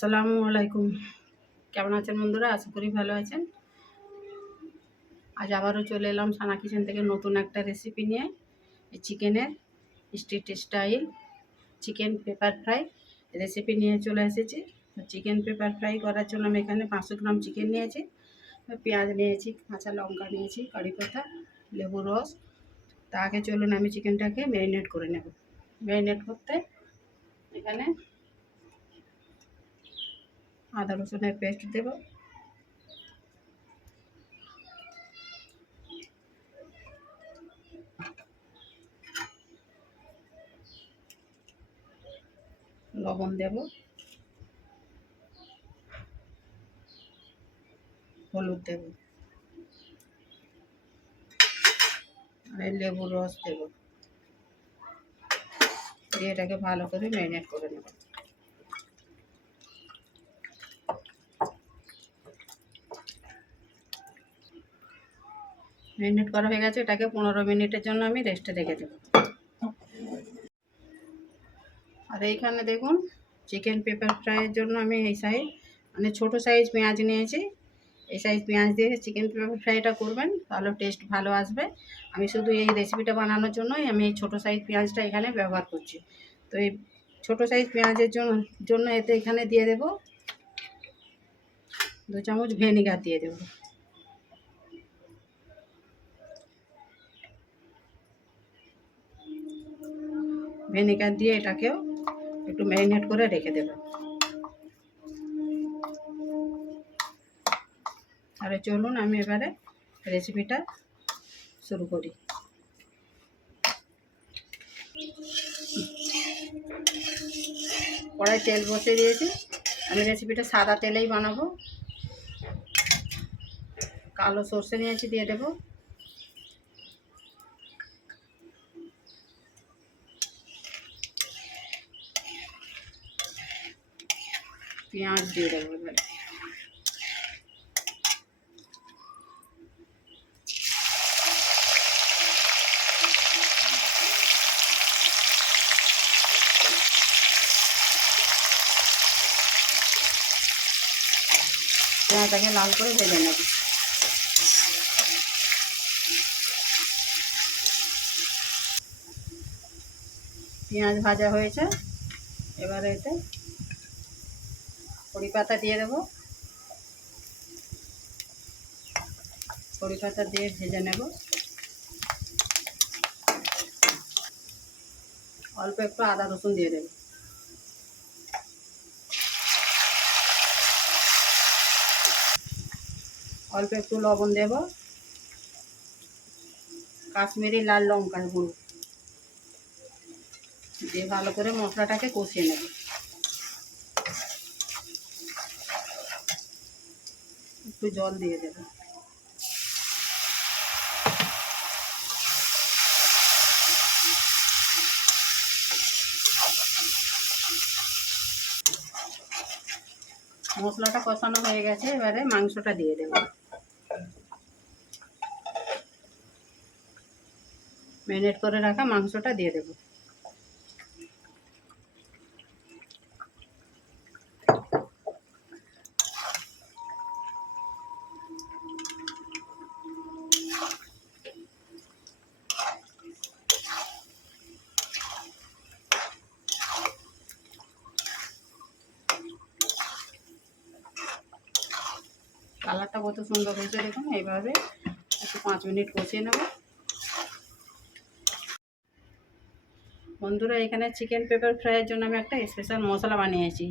আসসালামু আলাইকুম। কেমন আছেন বন্ধুরা? আশা করি ভালো আছেন। আজ আবারও চলে এলাম সানা কিচেন থেকে নতুন একটা রেসিপি নিয়ে। চিকেনের street style chicken pepper fry recipe নিয়ে চলে এসেছি। চিকেন পেপার ফ্রাই করার জন্য আমি এখানে পাঁচশো গ্রাম চিকেন নিয়েছি। পেঁয়াজ নিয়েছি, কাঁচা লঙ্কা নিয়েছি কারি পাতা লেবু রস। তা আগে চলুন আমি চিকেনটাকে ম্যারিনেট করে নেব। ম্যারিনেট করতে এখানে আদা রসুনের পেস্ট দেব। লবণ দেব। হলুদ দেব। আর লেবুর রস দেব। দিয়ে এটাকে ভালো করে ম্যারিনেট করে নেব। ম্যারিনেট করা হয়ে গেছে, এটাকে পনেরো মিনিটের জন্য আমি রেস্টে রেখে দেবো। আর এইখানে দেখুন চিকেন পেপার ফ্রাইয়ের জন্য আমি এই সাইজ মানে ছোটো সাইজ পেঁয়াজ নিয়েছি। এই সাইজ পেঁয়াজ দিয়ে চিকেন পেপার ফ্রাইটা করবেন, তাহলে টেস্ট ভালো আসবে। আমি শুধু এই রেসিপিটা বানানোর জন্যই আমি এই ছোটো সাইজ পেঁয়াজটা এখানে ব্যবহার করছি। তো এই ছোটো সাইজ পেঁয়াজের জন্য জন্য এতে এখানে দিয়ে দেব, দু চামচ ভেনিগার দিয়ে দেবো। ভিনেগার দিয়ে এটাকেও একটু ম্যারিনেট করে রেখে দেব। তাহলে চলুন আমি এবারে রেসিপিটা শুরু করি। কড়াই তেল বসিয়ে দিয়েছি। আমি রেসিপিটা সাদা তেলেই বানাবো। কালো সর্ষে নিয়েছি দিয়ে দেবো। পেঁয়াজ দিয়ে দেবো এবার পেঁয়াজটাকে লাল করে ভেজে নেব। পেঁয়াজ ভাজা হয়েছে। এবারে এতে কড়ি পাতা দিয়ে দেবো। কড়ি পাতা দিয়ে ভেজে নেব। অল্প একটু আদা রসুন দিয়ে দেবো। অল্প একটু লবণ দেব। কাশ্মীরি লাল লঙ্কার গুঁড়ো। দিয়ে ভালো করে মশলাটাকে কষিয়ে নেব। একটু জল দিয়ে দেব। মশলাটা কষানো হয়ে গেছে, এবারে মাংসটা দিয়ে দেব। ম্যারিনেট করে রাখা মাংসটা দিয়ে দেবো। কালারটা কত সুন্দর হয়েছে দেখুন, এইভাবে একটু পাঁচ মিনিট কষিয়ে নেব। বন্ধুরা, এখানে চিকেন পেপার ফ্রাইয়ের জন্য আমি একটা স্পেশাল মশলা বানিয়েছি।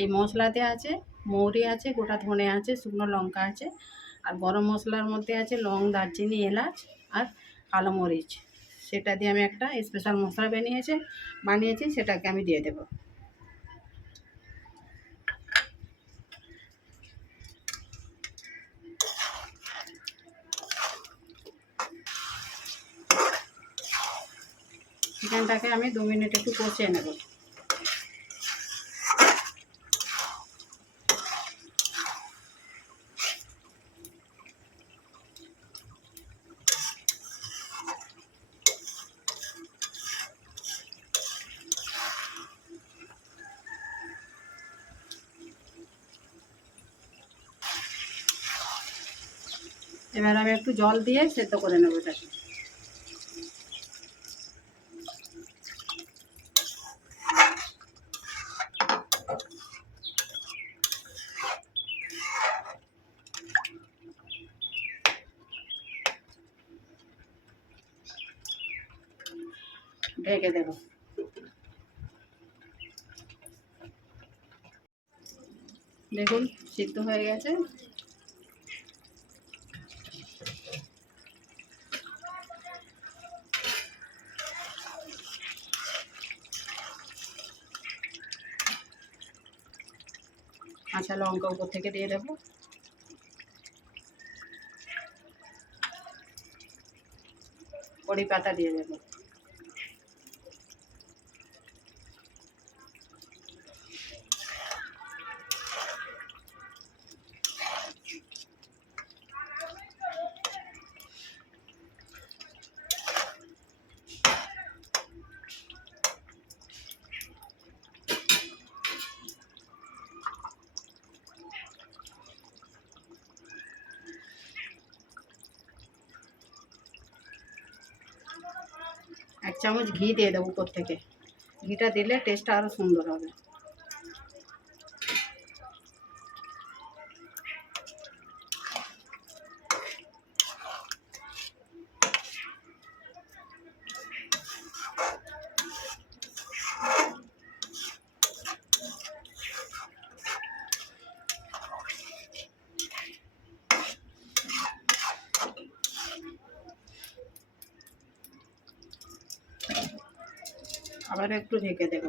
এই মশলাতে আছে মৌরি আছে, গোটা ধনে আছে, শুকনো লঙ্কা আছে, আর গরম মশলার মধ্যে আছে লং, দারচিনি, এলাচ আর কালো মরিচ। সেটা দিয়ে আমি একটা স্পেশাল মশলা বানিয়েছি বানিয়েছি, সেটাকে আমি দিয়ে দেবো। চিকেনটাকে আমি দু মিনিট একটু কষিয়ে নেব। এবার আমি একটু জল দিয়ে সেদ্ধ করে নেব এটাকে। ঢেকে দেবো। দেখুন, সিদ্ধ হয়ে গেছে। কাঁচা লঙ্কা উপর থেকে দিয়ে দেবো। কড়ি পাতা দিয়ে দেবো। চামচ ঘি দিয়ে দেবো উপর থেকে ঘিটা দিলে টেস্টটা আরও সুন্দর হবে। আবার একটু ঢেকে দেব।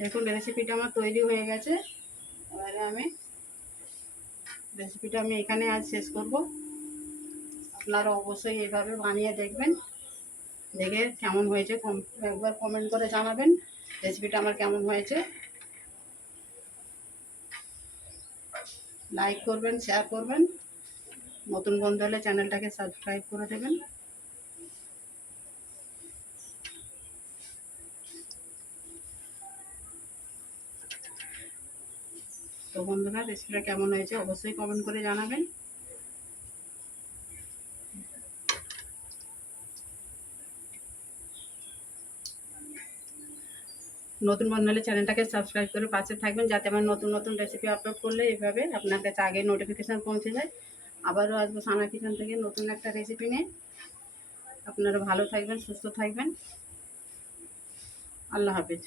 দেখুন রেসিপিটা আমার তৈরি হয়ে গেছে। এবারে আমি রেসিপিটা আমি এখানে আজ শেষ করব। আপনারা অবশ্যই এইভাবে বানিয়ে দেখবেন। দেখে কেমন হয়েছে একবার কমেন্ট করে জানাবেন রেসিপিটা আমার কেমন হয়েছে। লাইক করবেন শেয়ার করবেন। নতুন বন্ধু হলে চ্যানেলটাকে সাবস্ক্রাইব করে দেবেন। তো বন্ধুরা, রেসিপিটা কেমন হয়েছে অবশ্যই কমেন্ট করে জানাবেন। নতুন বন্ধু হলে চ্যানেলটাকে সাবস্ক্রাইব করে পাশে থাকবেন, যাতে আমার নতুন নতুন রেসিপি আপলোড করলে এভাবে আপনার কাছে আগে নোটিফিকেশান পৌঁছে যায়। আবারও আসব সানা কিচেন থেকে। নতুন একটা রেসিপি নিয়ে। আপনারা ভালো থাকবেন, সুস্থ থাকবেন। আল্লাহ হাফেজ।